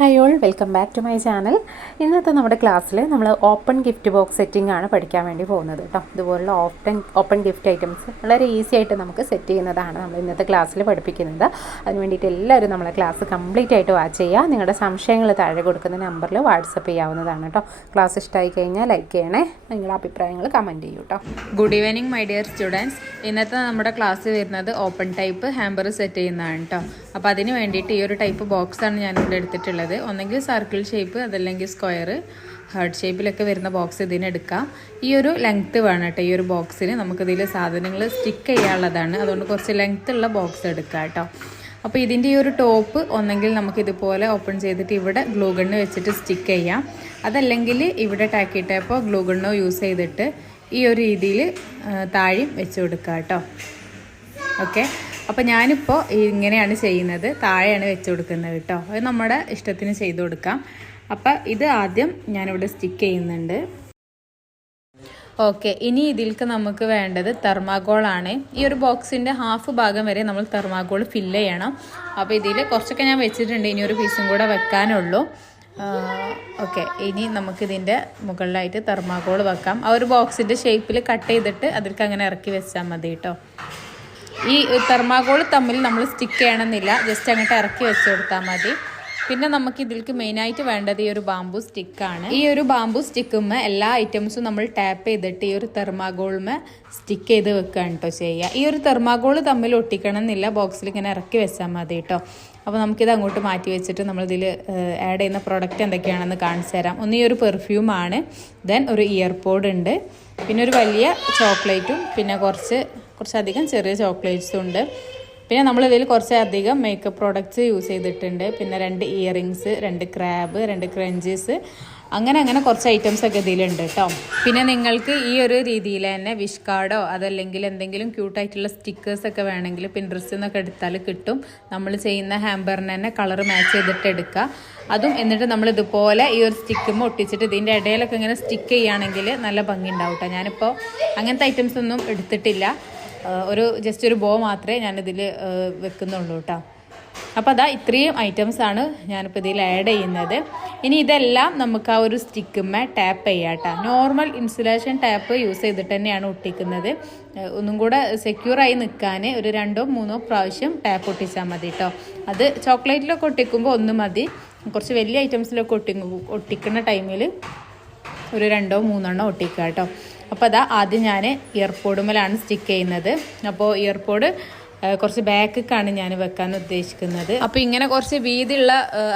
Hi all, welcome back to my channel. ഇന്നത്തെ നമ്മുടെ ക്ലാസ്സിൽ നമ്മൾ ഓപ്പൺ ഗിഫ്റ്റ് ബോക്സ് സെറ്റിംഗ് ആണ് പഠിക്കാൻ വേണ്ടി പോകുന്നത് കേട്ടോ. ഇതുപോലുള്ള ഓപ്പൺ ഗിഫ്റ്റ് ഐറ്റംസ് വളരെ ഈസി ആയിട്ട് നമുക്ക് സെറ്റ് ചെയ്യുന്നതാണ് നമ്മൾ ഇന്നത്തെ ക്ലാസ്സിൽ പഠിപ്പിക്കുന്നത്. അതിന് വേണ്ടിയിട്ട് എല്ലാവരും നമ്മളെ ക്ലാസ് കംപ്ലീറ്റ് ആയിട്ട് വാച്ച് ചെയ്യുക. നിങ്ങളുടെ സംശയങ്ങൾ താഴെ കൊടുക്കുന്ന നമ്പറിൽ വാട്സപ്പ് ചെയ്യാവുന്നതാണ് കേട്ടോ. ക്ലാസ് ഇഷ്ടമായി കഴിഞ്ഞാൽ ലൈക്ക് ചെയ്യണേ, നിങ്ങളുടെ അഭിപ്രായങ്ങൾ കമൻറ്റ് ചെയ്യൂ കേട്ടോ. Good evening my dear students. ഇന്നത്തെ നമ്മുടെ ക്ലാസ് വരുന്നത് ഓപ്പൺ ടൈപ്പ് ഹാമ്പർ സെറ്റ് ചെയ്യുന്നതാണ് കേട്ടോ. അപ്പോൾ അതിന് വേണ്ടിയിട്ട് ഈ ഒരു ടൈപ്പ് ബോക്സാണ് ഞാനിവിടെ എടുത്തിട്ടുള്ളത്. ഒന്നെങ്കിൽ സർക്കിൾ ഷേപ്പ്, അതല്ലെങ്കിൽ സ്ക്വയർ, ഹാർട്ട് ഷേപ്പിലൊക്കെ വരുന്ന ബോക്സ് ഇതിനെടുക്കാം. ഈ ഒരു ലെങ്ത്ത് വേണം കേട്ടോ. ഈ ഒരു ബോക്സിന് നമുക്കിതിൽ സാധനങ്ങൾ സ്റ്റിക്ക് ചെയ്യാനുള്ളതാണ്, അതുകൊണ്ട് കുറച്ച് ലെങ്ത്ത് ഉള്ള ബോക്സ് എടുക്കാം കേട്ടോ. അപ്പോൾ ഇതിൻ്റെ ഈ ഒരു ടോപ്പ് ഒന്നെങ്കിൽ നമുക്കിതുപോലെ ഓപ്പൺ ചെയ്തിട്ട് ഇവിടെ ഗ്ലൂ ഗണ്ണ് വെച്ചിട്ട് സ്റ്റിക്ക് ചെയ്യാം, അതല്ലെങ്കിൽ ഇവിടെ ടാക്കി ടേപ്പോ ഗ്ലൂ ഗണ്ണോ യൂസ് ചെയ്തിട്ട് ഈ ഒരു രീതിയിൽ താഴെയും വെച്ച് കൊടുക്കാം കേട്ടോ. ഓക്കെ, അപ്പോൾ ഞാനിപ്പോൾ ഇങ്ങനെയാണ് ചെയ്യുന്നത്, താഴെയാണ് വെച്ച് കൊടുക്കുന്നത് കേട്ടോ. അത് നമ്മുടെ ഇഷ്ടത്തിന് ചെയ്ത് കൊടുക്കാം. അപ്പോൾ ഇത് ആദ്യം ഞാനിവിടെ സ്റ്റിക്ക് ചെയ്യുന്നുണ്ട്. ഓക്കെ, ഇനി ഇതിലേക്ക് നമുക്ക് വേണ്ടത് തെർമാഗോളാണ്. ഈ ഒരു ബോക്സിൻ്റെ ഹാഫ് ഭാഗം വരെ നമ്മൾ തെർമാഗോൾ ഫില്ല് ചെയ്യണം. അപ്പോൾ ഇതിൽ കുറച്ചൊക്കെ ഞാൻ വെച്ചിട്ടുണ്ട്, ഇനി ഒരു പീസും കൂടെ വെക്കാനുള്ളൂ. ഓക്കെ, ഇനി നമുക്കിതിൻ്റെ മുകളിലായിട്ട് തെർമാഗോൾ വെക്കാം. ആ ഒരു ബോക്സിൻ്റെ ഷേപ്പിൽ കട്ട് ചെയ്തിട്ട് അതിലേക്ക് അങ്ങനെ ഇറക്കി വെച്ചാൽ മതി കേട്ടോ. ഈ തെർമാഗോൾ തമ്മിൽ നമ്മൾ സ്റ്റിക്ക് ചെയ്യണമെന്നില്ല, ജസ്റ്റ് അങ്ങോട്ട് ഇറക്കി വെച്ച് കൊടുത്താൽ മതി. പിന്നെ നമുക്ക് ഇതിലേക്ക് മെയിനായിട്ട് വേണ്ടത് ഈ ഒരു ബാംബു സ്റ്റിക്കാണ്. ഈ ഒരു ബാംബു സ്റ്റിക്കുമ്മ എല്ലാ ഐറ്റംസും നമ്മൾ ടാപ്പ് ചെയ്തിട്ട് ഈ ഒരു തെർമാഗോളുമ്മ സ്റ്റിക്ക് ചെയ്ത് വെക്കുകയാണ് കേട്ടോ ചെയ്യുക. ഈ ഒരു തെർമാഗോൾ തമ്മിൽ ഒട്ടിക്കണം എന്നില്ല, ബോക്സിൽ ഇങ്ങനെ ഇറക്കി വെച്ചാൽ മതി കേട്ടോ. അപ്പോൾ നമുക്കിത് അങ്ങോട്ട് മാറ്റി വെച്ചിട്ട് നമ്മളിതിൽ ആഡ് ചെയ്യുന്ന പ്രോഡക്റ്റ് എന്തൊക്കെയാണെന്ന് കാണിച്ചു തരാം. ഒന്ന് ഈ ഒരു പെർഫ്യൂമാണ്, ദെൻ ഒരു ഇയർപോഡ് ഉണ്ട്, പിന്നെ ഒരു വലിയ ചോക്ലേറ്റും, പിന്നെ കുറച്ചധികം ചെറിയ ചോക്ലേറ്റ്സും ഉണ്ട്. പിന്നെ നമ്മളിതിൽ കുറച്ചധികം മേക്കപ്പ് പ്രോഡക്റ്റ്സ് യൂസ് ചെയ്തിട്ടുണ്ട്. പിന്നെ 2 ഇയറിങ്സ്, 2 ക്രാബ്, 2 ക്രഞ്ചീസ്, അങ്ങനെ കുറച്ച് ഐറ്റംസ് ഒക്കെ ഇതിലുണ്ട് കേട്ടോ. പിന്നെ നിങ്ങൾക്ക് ഈ ഒരു രീതിയിൽ തന്നെ വിഷ് കാർഡോ അതല്ലെങ്കിൽ എന്തെങ്കിലും ക്യൂട്ടായിട്ടുള്ള സ്റ്റിക്കേഴ്സൊക്കെ വേണമെങ്കിൽ പിൻട്രസ്റ്റിൽ നിന്നൊക്കെ എടുത്താൽ കിട്ടും. നമ്മൾ ചെയ്യുന്ന ഹാമ്പറിന് തന്നെ കളർ മാച്ച് ചെയ്തിട്ട് എടുക്കുക. അതും എന്നിട്ട് നമ്മൾ ഇതുപോലെ ഈ ഒരു സ്റ്റിക്കുമ്പോൾ ഒട്ടിച്ചിട്ട് ഇതിൻ്റെ ഇടയിലൊക്കെ ഇങ്ങനെ സ്റ്റിക്ക് ചെയ്യുകയാണെങ്കിൽ നല്ല ഭംഗി ഉണ്ടാവും കേട്ടോ. ഞാനിപ്പോൾ അങ്ങനത്തെ ഐറ്റംസ് ഒന്നും എടുത്തിട്ടില്ല, ജസ്റ്റ് ഒരു ബോ മാത്രമേ ഞാനിതിൽ വെക്കുന്നുള്ളൂ കേട്ടോ. അപ്പോൾ അതാ ഇത്രയും ഐറ്റംസാണ് ഞാനിപ്പോൾ ഇതിൽ ആഡ് ചെയ്യുന്നത്. ഇനി ഇതെല്ലാം നമുക്ക് ആ ഒരു സ്റ്റിക്കുമ്മേ ടാപ്പ് ചെയ്യാം കേട്ടോ. നോർമൽ ഇൻസുലേഷൻ ടാപ്പ് യൂസ് ചെയ്തിട്ട് തന്നെയാണ് ഒട്ടിക്കുന്നത്. ഒന്നും കൂടെ സെക്യൂറായി നിൽക്കാൻ ഒരു 2-3 പ്രാവശ്യം ടാപ്പ് ഒട്ടിച്ചാൽ മതി കേട്ടോ. അത് ചോക്ലേറ്റിലൊക്കെ ഒട്ടിക്കുമ്പോൾ ഒന്ന് മതി, കുറച്ച് വലിയ ഐറ്റംസിലൊക്കെ ഒട്ടിക്കുന്ന ടൈമിൽ ഒരു 2-3 ഒട്ടിക്കുക കേട്ടോ. അപ്പോൾ അതാ ആദ്യം ഞാൻ ഇയർപോഡുമേലാണ് സ്റ്റിക്ക് ചെയ്യുന്നത്. അപ്പോൾ ഇയർപോഡ് കുറച്ച് ബാക്കിലേക്കാണ് ഞാൻ വെക്കാൻ ഉദ്ദേശിക്കുന്നത്. അപ്പോൾ ഇങ്ങനെ കുറച്ച് വീതിയുള്ള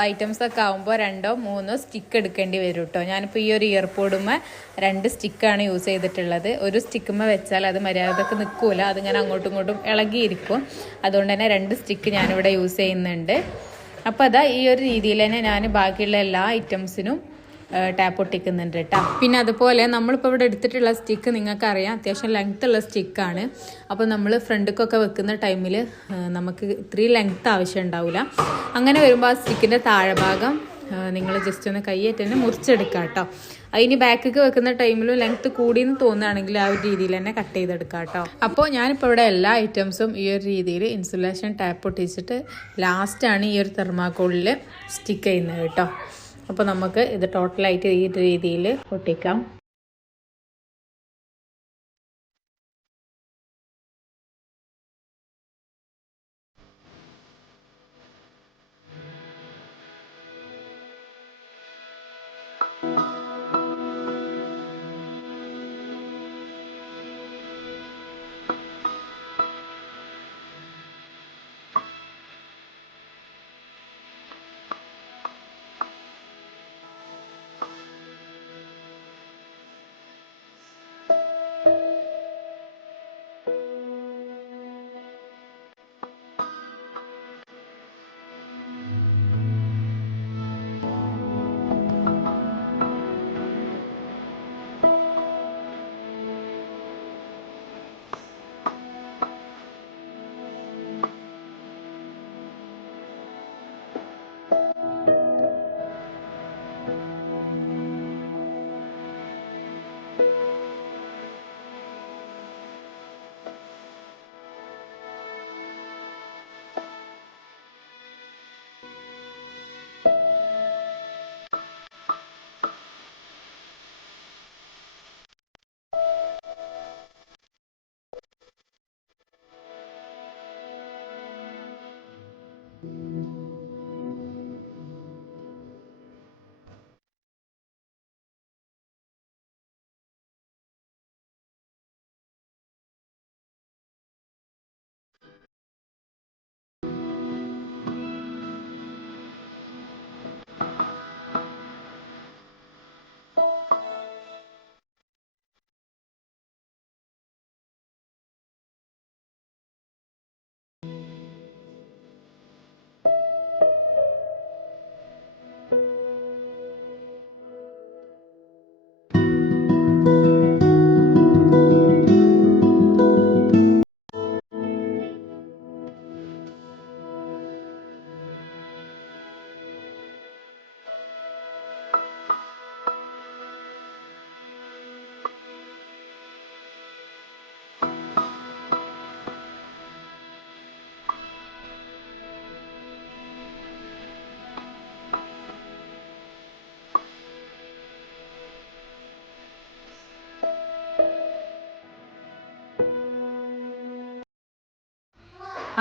ഐറ്റംസൊക്കെ ആകുമ്പോൾ 2-3 സ്റ്റിക്ക് എടുക്കേണ്ടി വരും കേട്ടോ. ഞാനിപ്പോൾ ഈ ഒരു ഇയർപോഡുമേ 2 സ്റ്റിക്കാണ് യൂസ് ചെയ്തിട്ടുള്ളത്. ഒരു സ്റ്റിക്കുമേ വെച്ചാൽ അത് മര്യാദക്ക് നിൽക്കില്ല, അതിങ്ങനെ അങ്ങോട്ടും ഇങ്ങോട്ടും ഇളകിയിരിക്കും. അതുകൊണ്ട് തന്നെ 2 സ്റ്റിക്ക് ഞാനിവിടെ യൂസ് ചെയ്യുന്നുണ്ട്. അപ്പോൾ അതാ ഈ ഒരു രീതിയിൽ തന്നെ ഞാൻ ബാക്കിയുള്ള എല്ലാ ഐറ്റംസിനും ടാപ്പ് ഒട്ടിക്കുന്നുണ്ട് കേട്ടോ. പിന്നെ അതുപോലെ നമ്മളിപ്പോൾ ഇവിടെ എടുത്തിട്ടുള്ള സ്റ്റിക്ക് നിങ്ങൾക്കറിയാം, അത്യാവശ്യം ലെങ്ത്ത് ഉള്ള സ്റ്റിക്കാണ്. അപ്പോൾ നമ്മൾ ഫ്രണ്ടിക്കൊക്കെ വെക്കുന്ന ടൈമിൽ നമുക്ക് ഇത്രയും ലെങ്ത്ത് ആവശ്യം ഉണ്ടാവില്ല. അങ്ങനെ വരുമ്പോൾ ആ സ്റ്റിക്കിൻ്റെ താഴെ ഭാഗം നിങ്ങൾ ജസ്റ്റ് ഒന്ന് കയ്യേറ്റ് തന്നെ മുറിച്ചെടുക്കുക കേട്ടോ. അതിന് ബാക്കിക്ക് വെക്കുന്ന ടൈമിലും ലെങ്ത്ത് കൂടിയെന്ന് തോന്നുകയാണെങ്കിൽ ആ ഒരു രീതിയിൽ തന്നെ കട്ട് ചെയ്തെടുക്കുക കേട്ടോ. അപ്പോൾ ഞാനിപ്പോൾ ഇവിടെ എല്ലാ ഐറ്റംസും ഈ ഒരു രീതിയിൽ ഇൻസുലേഷൻ ടാപ്പ് ഒട്ടിച്ചിട്ട് ലാസ്റ്റാണ് ഈ ഒരു തെർമാക്കോളിൽ സ്റ്റിക്ക് ചെയ്യുന്നത് കേട്ടോ. അപ്പോൾ നമുക്ക് ഇത് ടോട്ടലായിട്ട് ഈ രീതിയിൽ ഒട്ടിക്കാം.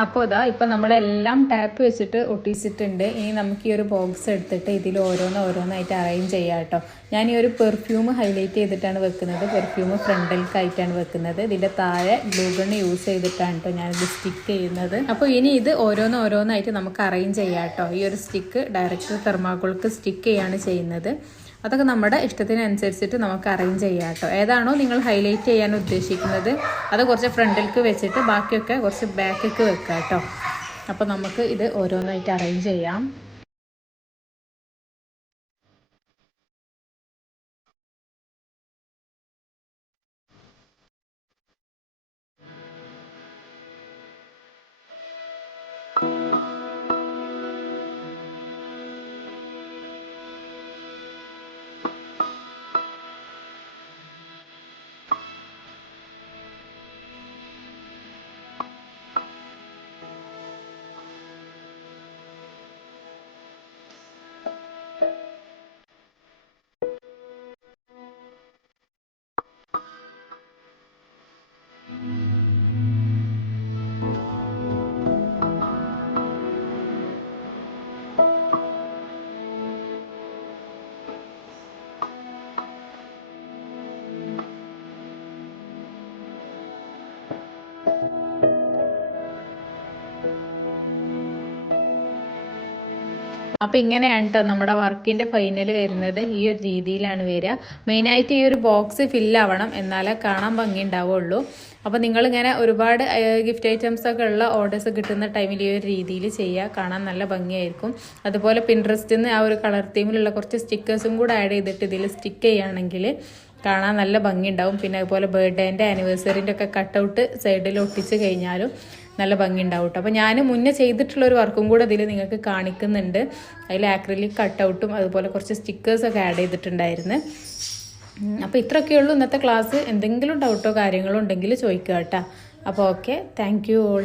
അപ്പോൾ ഇതാ ഇപ്പം നമ്മളെല്ലാം ടാപ്പ് വെച്ചിട്ട് ഒട്ടിച്ചിട്ടുണ്ട്. ഇനി നമുക്ക് ഈ ഒരു ബോക്സ് എടുത്തിട്ട് ഇതിൽ ഓരോന്നായിട്ട് അറേഞ്ച് ചെയ്യാം കേട്ടോ. ഞാൻ ഈ ഒരു പെർഫ്യൂം ഹൈലൈറ്റ് ചെയ്തിട്ടാണ് വെക്കുന്നത്. പെർഫ്യൂം ഫ്രണ്ടിലേക്കായിട്ടാണ് വെക്കുന്നത്. ഇതിൻ്റെ താഴെ ഗ്ലൂ ഗൺ യൂസ് ചെയ്തിട്ടാണ് കേട്ടോ ഞാനിത് സ്റ്റിക്ക് ചെയ്യുന്നത്. അപ്പോൾ ഇനി ഇത് ഓരോന്നായിട്ട് നമുക്ക് അറേഞ്ച് ചെയ്യാം കേട്ടോ. ഈ ഒരു സ്റ്റിക്ക് ഡയറക്റ്റ് തെർമാക്കോൾക്ക് സ്റ്റിക്ക് ചെയ്യാണ് ചെയ്യുന്നത്. അതൊക്കെ നമ്മുടെ ഇഷ്ടത്തിനനുസരിച്ചിട്ട് നമുക്ക് അറേഞ്ച് ചെയ്യാം കേട്ടോ. ഏതാണോ നിങ്ങൾ ഹൈലൈറ്റ് ചെയ്യാൻ ഉദ്ദേശിക്കുന്നത് അത് കുറച്ച് ഫ്രണ്ടിലേക്ക് വെച്ചിട്ട് ബാക്കിയൊക്കെ കുറച്ച് ബാക്കിലേക്ക് വെക്കാം കേട്ടോ. അപ്പോൾ നമുക്ക് ഇത് ഓരോന്നായിട്ട് അറേഞ്ച് ചെയ്യാം. അപ്പോൾ ഇങ്ങനെയാണ് കേട്ടോ നമ്മുടെ വർക്കിൻ്റെ ഫൈനൽ വരുന്നത്. ഈ ഒരു രീതിയിലാണ് വരിക. മെയിനായിട്ട് ഈ ഒരു ബോക്സ് ഫില്ലാവണം, എന്നാലേ കാണാൻ ഭംഗി ഉണ്ടാവുള്ളൂ. അപ്പോൾ നിങ്ങളിങ്ങനെ ഒരുപാട് ഗിഫ്റ്റ് ഐറ്റംസ് ഒക്കെ ഉള്ള ഓർഡേഴ്സ് കിട്ടുന്ന ടൈമിൽ ഈ ഒരു രീതിയിൽ ചെയ്യുക, കാണാൻ നല്ല ഭംഗിയായിരിക്കും. അതുപോലെ പിൻട്രസ്റ്റിൽ നിന്ന് ആ ഒരു കളർ തീമിലുള്ള കുറച്ച് സ്റ്റിക്കേഴ്സും കൂടെ ആഡ് ചെയ്തിട്ട് ഇതിൽ സ്റ്റിക്ക് ചെയ്യുകയാണെങ്കിൽ കാണാൻ നല്ല ഭംഗി ഉണ്ടാവും. പിന്നെ അതുപോലെ ബർത്ത്ഡേൻ്റെ ആനിവേഴ്സറിൻ്റെ ഒക്കെ കട്ടൗട്ട് സൈഡിൽ ഒട്ടിച്ച് കഴിഞ്ഞാലും നല്ല ഭംഗി ഉണ്ടാവും കേട്ടോ. അപ്പോൾ ഞാൻ മുന്നേ ചെയ്തിട്ടുള്ളൊരു വർക്കും കൂടെ ഇതിൽ നിങ്ങൾക്ക് കാണിക്കുന്നുണ്ട്. അതിൽ ആക്രിലിക് കട്ടൗട്ടും അതുപോലെ കുറച്ച് സ്റ്റിക്കേഴ്സൊക്കെ ആഡ് ചെയ്തിട്ടുണ്ടായിരുന്നു. അപ്പോൾ ഇത്രയൊക്കെയുള്ളൂ ഇന്നത്തെ ക്ലാസ്. എന്തെങ്കിലും ഡൗട്ടോ കാര്യങ്ങളോ ഉണ്ടെങ്കിൽ ചോദിക്കുക കേട്ടോ. അപ്പോൾ ഓക്കെ, താങ്ക് യു ഓൾ.